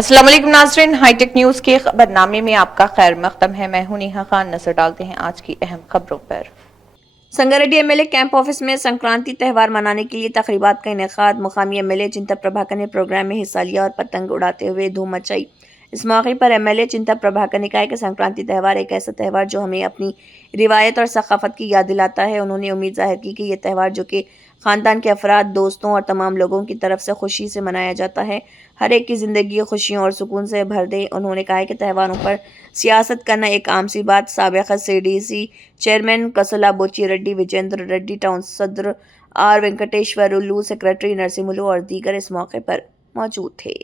अस्सलाम वालेकुम नाज़रीन, हाईटेक न्यूज़ के खबरनामे में आपका खैर मक़दम है। मैं हूं नेहा खान। नजर डालते हैं आज की अहम खबरों पर। संगारेड्डी एमएलए कैंप ऑफिस में संक्रांति त्यौहार मनाने के लिए तकरीबात का इनेकाद। मुकामी एमएलए चिंता प्रभाकर ने प्रोग्राम में हिस्सा लिया और पतंग उड़ाते हुए धूम मचाई। इस मौके पर एमएलए चिंता प्रभाकर ने कहा कि संक्रांति त्यौहार एक ऐसा त्यौहार जो हमें अपनी रिवायत और सकाफत की याद दिलाता है। उन्होंने उम्मीद जाहिर की कि यह त्यौहार जो कि खानदान के अफराद, दोस्तों और तमाम लोगों की तरफ से खुशी से मनाया जाता है, हर एक की ज़िंदगी खुशियों और सुकून से भर दे। उन्होंने कहा कि त्योहारों पर सियासत करना एक आम सी बात। साबिक़ सीडीसी चेयरमैन कसला बोची रेड्डी, विजेंद्र रेड्डी, टाउन सदर आर वेंकटेश्वरुलु, सेक्रेटरी नरसिमुलु और दीगर इस मौके पर मौजूद थे।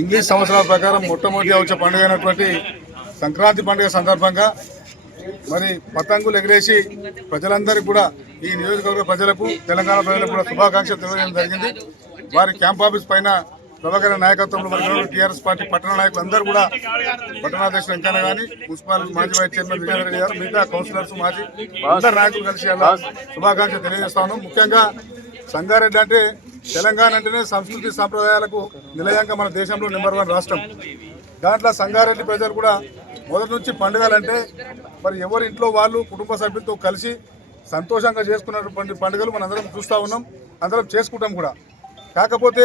ఇంగ్లీష్ సంవత్సరాల ప్రకారం మొట్టమొదటిగా వచ్చే పండుగ అయినటువంటి సంక్రాంతి పండుగ సందర్భంగా మరి పతంగులు ఎగిరేసి ప్రజలందరికీ కూడా ఈ నియోజకవర్గ ప్రజలకు తెలంగాణ ప్రజలకు కూడా శుభాకాంక్షలు తెలియజేయడం జరిగింది. వారి క్యాంప్ ఆఫీస్ పైన ప్రభాకర్ నాయకత్వంలో మరి టీఆర్ఎస్ పార్టీ పట్టణ నాయకులు అందరూ కూడా పట్టణాధ్యక్షులు వెంకన్న కానీ, మున్సిపల్ మాజీ వైస్ చైర్మన్ విజయనగర్ రెడ్డి గారు, మిగతా కౌన్సిలర్స్ మాజీ అందరు నాయకులు కలిసి అలా శుభాకాంక్షలు తెలియజేస్తా ఉన్నాం. ముఖ్యంగా సంగారెడ్డి అంటే తెలంగాణ అంటేనే సంస్కృతి సాంప్రదాయాలకు నిలయంగా మన దేశంలో నెంబర్ 1 రాష్ట్రం. దాంట్లో సంగారెడ్డి ప్రజలు కూడా మొదటి నుంచి పండుగలంటే మరి ఎవరి ఇంట్లో వాళ్ళు కుటుంబ సభ్యులతో కలిసి సంతోషంగా చేసుకున్నటువంటి పండుగలు మనందరం చూస్తూ ఉన్నాం, అందరం చేసుకుంటాం కూడా. కాకపోతే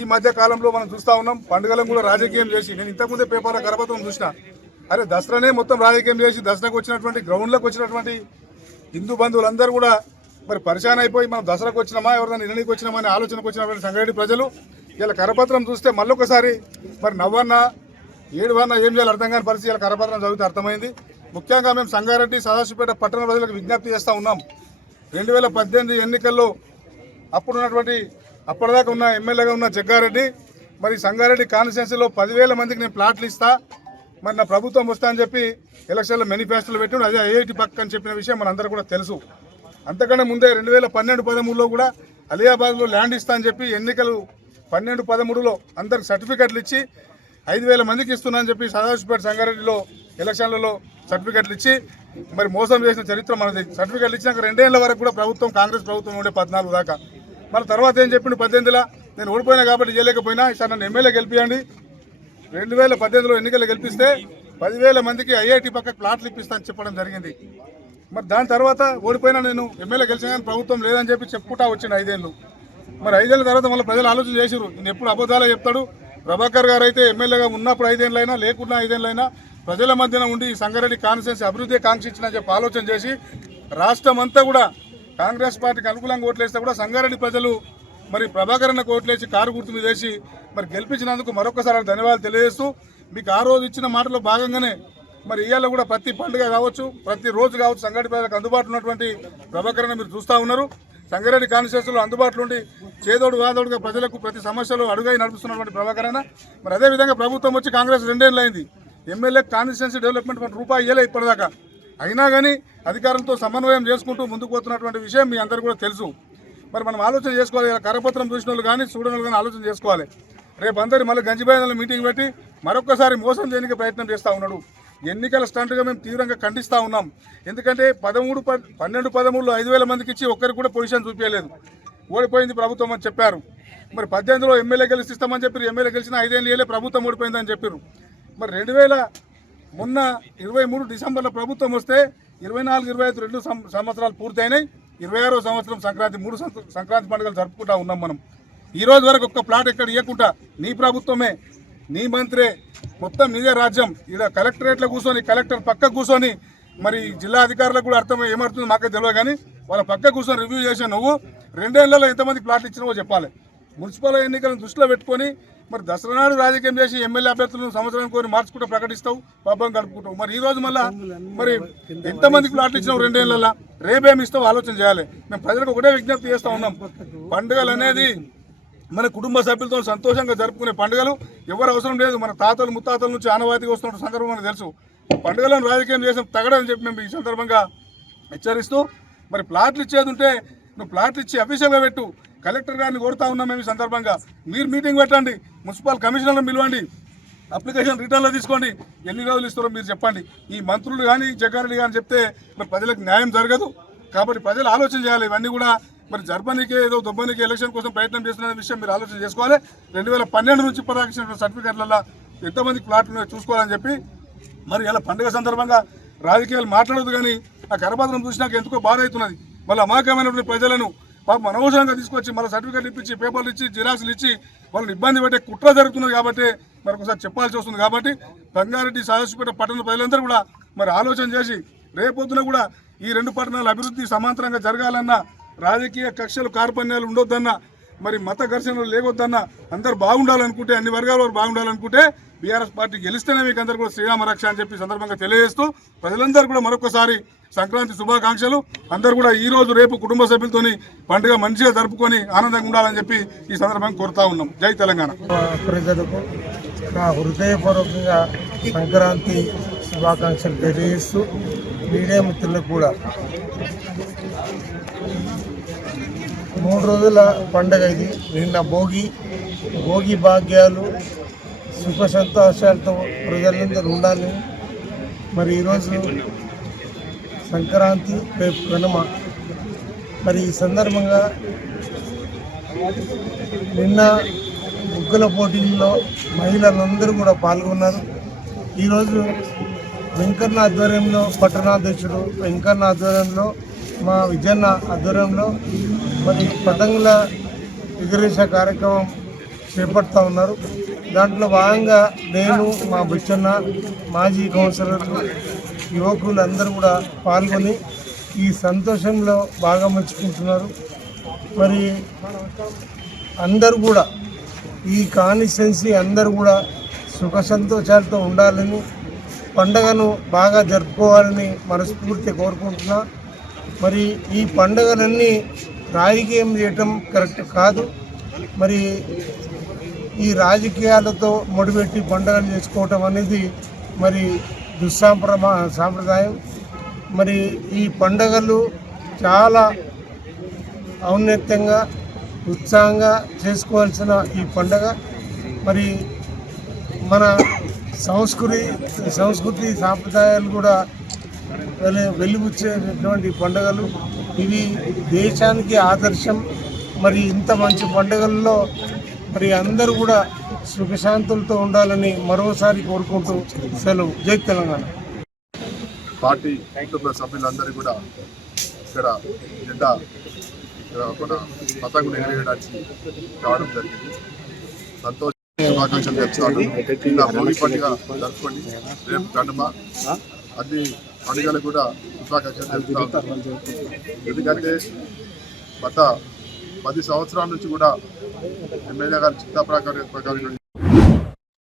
ఈ మధ్య కాలంలో మనం చూస్తూ ఉన్నాం పండుగలను కూడా రాజకీయం చేసి, నేను ఇంతకుముందే పేపర్లో కరపత్రం చూసిన, అరే దసరానే మొత్తం రాజకీయం చేసి దసరాకు వచ్చినటువంటి గ్రౌండ్లకు వచ్చినటువంటి హిందూ బంధువులందరూ కూడా మరి పరిశాన్ అయిపోయి మనం దసరాకు వచ్చినామా ఎవరైనా నిర్ణయకు వచ్చినామా అనే ఆలోచనకు వచ్చినటువంటి సంగారెడ్డి ప్రజలు ఇలా కరపత్రం చూస్తే మళ్ళొకసారి మరి నవ్వన్నా ఏడువన్నా ఏం చేయాలి అర్థం కాని పరిస్థితి ఇలా కరపత్రం చదివితే అర్థమైంది. ముఖ్యంగా మేము సంగారెడ్డి సదాశివపేట పట్టణ ప్రజలకు విజ్ఞప్తి చేస్తూ ఉన్నాం. 2018 ఎన్నికల్లో అప్పటిదాకా ఉన్న ఎమ్మెల్యేగా ఉన్న జగ్గారెడ్డి మరి సంగారెడ్డి కాన్స్టిట్యున్సీలో 10,000 మందికి నేను ప్లాట్లు ఇస్తా, మరి నా ప్రభుత్వం వస్తా అని చెప్పి ఎలక్షన్లో మేనిఫెస్టోలో పెట్టి అదే ఐఐటి పక్క అని చెప్పిన విషయం మనందరూ కూడా తెలుసు. అంతకన్నా ముందే 2012-13లో కూడా అలియాబాద్లో ల్యాండ్ ఇస్తా అని చెప్పి ఎన్నికలు 12-13లో అందరికి సర్టిఫికెట్లు ఇచ్చి 5,000 మందికి ఇస్తున్నా అని చెప్పి సదాశివపేట సంగారెడ్డిలో ఎలక్షన్లలో సర్టిఫికెట్లు ఇచ్చి మరి మోసం చేసిన చరిత్ర మనది. సర్టిఫికెట్లు ఇచ్చినాక 2 ఏళ్ల వరకు కూడా ప్రభుత్వం, కాంగ్రెస్ ప్రభుత్వం ఉండే 14 దాకా. మరి తర్వాత ఏం చెప్పిండు 18లో నేను ఓడిపోయినా కాబట్టి చేయలేకపోయినా సార్ నన్ను ఎమ్మెల్యే గెలిపియండి, 2018లో ఎన్నికలు గెలిపిస్తే 10,000 మందికి ఐఐటి పక్కకు ప్లాట్లు ఇప్పిస్తా అని చెప్పడం జరిగింది. మరి దాని తర్వాత ఓడిపోయినా నేను ఎమ్మెల్యే గెలిచిన కానీ ప్రభుత్వం లేదని చెప్పి చెప్పుకుంటా వచ్చిండు 5 ఏళ్ళు. మరి 5 ఏళ్ళ తర్వాత మళ్ళీ ప్రజలు ఆలోచన చేసిరు, నేను ఎప్పుడు అబద్ధాలే చెప్తాడు. ప్రభాకర్ గారు అయితే ఎమ్మెల్యేగా ఉన్నప్పుడు 5 ఏళ్ళైనా లేకున్నా 5 ఏళ్ళైనా ప్రజల మధ్యన ఉండి సంగారెడ్డి కాన్స్టిట్యున్సీ అభివృద్ధి కాంక్షించిన చెప్పి ఆలోచన చేసి రాష్ట్రం అంతా కూడా కాంగ్రెస్ పార్టీకి అనుకూలంగా ఓట్లేస్తే కూడా సంగారెడ్డి ప్రజలు మరి ప్రభాకర్ అన్నకు ఓట్లేసి కారు గుర్తు మీద వేసి మరి గెలిపించినందుకు మరొకసారి ధన్యవాదాలు తెలియజేస్తూ, మీకు ఆ రోజు ఇచ్చిన మాటలో భాగంగానే మరి ఇవాళ కూడా ప్రతి పండుగ కావచ్చు, ప్రతి రోజు కావచ్చు సంగారెడ్డి ప్రజలకు అందుబాటులో ఉన్నటువంటి ప్రభాకర్ అన్న మీరు చూస్తూ ఉన్నారు. సంగారెడ్డి కాన్స్టిట్యున్సీలో అందుబాటులో ఉండి చేదోడు వాదోడుగా ప్రజలకు ప్రతి సమస్యలు అడుగై నడుపుతున్నటువంటి ప్రభాకర్ అన్న మరి అదేవిధంగా ప్రభుత్వం వచ్చి కాంగ్రెస్ 2 ఏళ్ళు అయింది. ఎమ్మెల్యే కాన్స్టిట్యున్సీ డెవలప్మెంట్ రూపాయి ఇవ్వలే ఇప్పటిదాకా. అయినా కానీ అధికారులతో సమన్వయం చేసుకుంటూ ముందుకు పోతున్నటువంటి విషయం మీ అందరికీ కూడా తెలుసు. మరి మనం ఆలోచన చేసుకోవాలి, కరపత్రం చూసిన వాళ్ళు కానీ చూడని వాళ్ళు కానీ ఆలోచన చేసుకోవాలి. రేపు అందరి మళ్ళీ గంజిబాయిలో మీటింగ్ పెట్టి మరొకసారి మోసం చేయడానికి ప్రయత్నం చేస్తూ ఉన్నాడు. ఎన్నికల స్టంట్గా మేము తీవ్రంగా ఖండిస్తూ ఉన్నాం. ఎందుకంటే 12-13లో 5,000 మందికి ఇచ్చి ఒక్కరికి కూడా పొజిషన్ చూపించలేదు, ఓడిపోయింది ప్రభుత్వం అని చెప్పారు. మరి 18లో ఎమ్మెల్యే గెలిచిస్తామని చెప్పారు, ఎమ్మెల్యే గెలిచిన 5 ఏళ్ళు ఏలే ప్రభుత్వం ఓడిపోయిందని చెప్పారు. మరి 2023 డిసెంబర్లో ప్రభుత్వం వస్తే 24-25 2 సంవత్సరాలు పూర్తయినాయి. 26వ సంవత్సరం సంక్రాంతి 3 సంక్రాంతి పండుగలు జరుపుకుంటా ఉన్నాం. మనం ఈ రోజు వరకు ఒక్క ప్లాట్ ఎక్కడ ఇవ్వకుండా నీ ప్రభుత్వమే, నీ మంత్రే, మొత్తం నీదే రాజ్యం. ఇక్కడ కలెక్టరేట్లో కూర్చొని కలెక్టర్ పక్క కూర్చొని మరి జిల్లా అధికారులకు కూడా అర్థం ఏమవుతుందో మాకే తెలియదు కానీ వాళ్ళ పక్క కూర్చొని రివ్యూ చేసిన నువ్వు 2 ఏళ్లలో ఎంతమంది ప్లాట్లు ఇచ్చినావో చెప్పాలి. మున్సిపల్ ఎన్నికలను దృష్టిలో పెట్టుకొని మరి దసరా నాడు రాజకీయం చేసి ఎమ్మెల్యే అభ్యర్థులను సంవత్సరానికి కొన్ని మార్చుకుంటూ ప్రకటిస్తావు, పాపం గడుపుకుంటావు. మరి ఈ రోజు మళ్ళీ మరి ఎంతమందికి ప్లాట్లు ఇచ్చినావు 2 ఏళ్లలో, రేపేమి ఇస్తావు ఆలోచన చేయాలి. మేము ప్రజలకు ఒకటే విజ్ఞప్తి చేస్తూ ఉన్నాం, పండుగలు అనేది మన కుటుంబ సభ్యులతో సంతోషంగా జరుపుకునే పండుగలు. ఎవరు అవసరం లేదు, మన తాతలు ముత్తాతల నుంచి ఆనవాయితీగా వస్తున్న సందర్భం మనకు తెలుసు. పండుగలను రాజకీయం చేసిన తగడని చెప్పి మేము ఈ సందర్భంగా హెచ్చరిస్తూ, మరి ప్లాట్లు ఇచ్చేది ఉంటే నువ్వు ప్లాట్లు ఇచ్చి అఫీషియల్గా పెట్టు. కలెక్టర్ గారిని కోరుతా ఉన్నాం మేము ఈ సందర్భంగా, మీరు మీటింగ్ పెట్టండి, మున్సిపల్ కమిషనర్లను పిలవండి, అప్లికేషన్ రిటర్న్లో తీసుకోండి, ఎన్ని రోజులు ఇస్తారో మీరు చెప్పండి. ఈ మంత్రులు కానీ జగ్గారెడ్డి కానీ చెప్తే మరి ప్రజలకు న్యాయం జరగదు. కాబట్టి ప్రజలు ఆలోచన చేయాలి. ఇవన్నీ కూడా మరి జర్మనీకి ఏదో దొబ్బనికి ఎలక్షన్ కోసం ప్రయత్నం చేస్తున్న విషయం మీరు ఆలోచన చేసుకోవాలి. 2012 నుంచి ఇప్పటిదాకా ఇచ్చిన సర్టిఫికెట్లలో ఎంతమంది ప్లాట్లు ఉన్నాయో చూసుకోవాలని చెప్పి మరి ఇలా పండుగ సందర్భంగా రాజకీయాలు మాట్లాడదు, కానీ ఆ కరపత్రం చూసినాక ఎందుకో బాధ అవుతున్నది. మళ్ళీ అమాయకమైనటువంటి ప్రజలను పాపం అనవసరంగా తీసుకొచ్చి మళ్ళీ సర్టిఫికెట్లు ఇప్పించి పేపర్లు ఇచ్చి జిరాక్స్లు ఇచ్చి వాళ్ళని ఇబ్బంది పెట్టే కుట్ర జరుగుతున్నది. కాబట్టి మరొకసారి చెప్పాల్సి వస్తుంది. కాబట్టి రంగారెడ్డి సదాశివపేట పట్టణ ప్రజలందరూ కూడా మరి ఆలోచన చేసి రేపొద్దున కూడా ఈ రెండు పట్టణాల అభివృద్ధి సమాంతరంగా జరగాలన్నా, రాజకీయ కక్షలు కార్పణ్యాలు ఉండొద్దన్నా, మరి మత ఘర్షణలు లేవద్దన్నా, అందరు బాగుండాలనుకుంటే, అన్ని వర్గాల వారు బాగుండాలనుకుంటే బీఆర్ఎస్ పార్టీ గెలిస్తేనే మీకు అందరు కూడా శ్రీరామ రక్ష అని చెప్పి సందర్భంగా తెలియజేస్తూ ప్రజలందరూ కూడా మరొకసారి సంక్రాంతి శుభాకాంక్షలు. అందరూ కూడా ఈ రోజు రేపు కుటుంబ సభ్యులతోని పండుగ మంచిగా జరుపుకొని ఆనందంగా ఉండాలని చెప్పి ఈ సందర్భంగా కోరుతా ఉన్నాం. జై తెలంగాణ. ప్రజలకు నా హృదయపూర్వకంగా సంక్రాంతి శుభాకాంక్షలు తెలియజేస్తూ మీడియా మిత్రులకు కూడా 3 రోజుల పండుగ ఇది. నిన్న భోగి భాగ్యాలు సుఖ సంతోషాలతో ప్రజలందరూ ఉండాలి. మరి ఈరోజు సంక్రాంతి, రేపు కనుమ. మరి ఈ సందర్భంగా నిన్న ముగ్గుల పోటీల్లో మహిళలందరూ కూడా పాల్గొన్నారు. ఈరోజు వెంకన్న ఆధ్వర్యంలో, పట్టణాధ్యక్షుడు వెంకన్న ఆధ్వర్యంలో, మా విజయన్న ఆధ్వర్యంలో మరి పతంగుల ఎగరేసే కార్యక్రమం చేపడుతూ ఉన్నారు. దాంట్లో భాగంగా నేను, మా బుచ్చన్న, మాజీ కౌన్సిలర్లు, యువకులు అందరూ కూడా పాల్గొని ఈ సంతోషంలో బాగా మెచ్చుకుంటున్నారు. మరి అందరూ కూడా ఈ కాన్స్టిట్యున్సీ అందరూ కూడా సుఖ సంతోషాలతో ఉండాలని, పండుగను బాగా జరుపుకోవాలని మనస్ఫూర్తిగా కోరుకుంటున్నా. మరి ఈ పండుగలన్నీ రాజకీయం చేయటం కరెక్ట్ కాదు. మరి ఈ రాజకీయాలతో ముడిపెట్టి పండుగలు చేసుకోవటం అనేది మరి సాంప్రదాయం. మరి ఈ పండుగలు చాలా ఔన్నత్యంగా, ఉత్సాహంగా చేసుకోవాల్సిన ఈ పండుగ మరి మన సంస్కృతి సాంప్రదాయాలు కూడా వెలుగుచ్చేటువంటి పండుగలు ఇవి. దేశానికి ఆదర్శం. మరి ఇంత మంచి పండుగల్లో మరి అందరూ కూడా సుఖశాంతులతో ఉండాలని మరోసారి కోరుకుంటూ సెలవు. జై తెలంగాణ. పార్టీ కుటుంబ సభ్యులందరూ కూడా ఇక్కడ జెండా మన పతంగులు ఎగరేయడానికి రావడం జరిగింది. సంతోష శుభాకాంక్షలు చెప్తాను. ఇలా భోగి పండుగ జరుపుకోండి. రేపు కనుమ, అన్ని పండుగలు కూడా శుభాకాంక్షలు చెప్తాను. ఎందుకంటే గత 10 సంవత్సరాల నుంచి కూడా ఎమ్మెల్యే గారు చిత్త ప్రకారం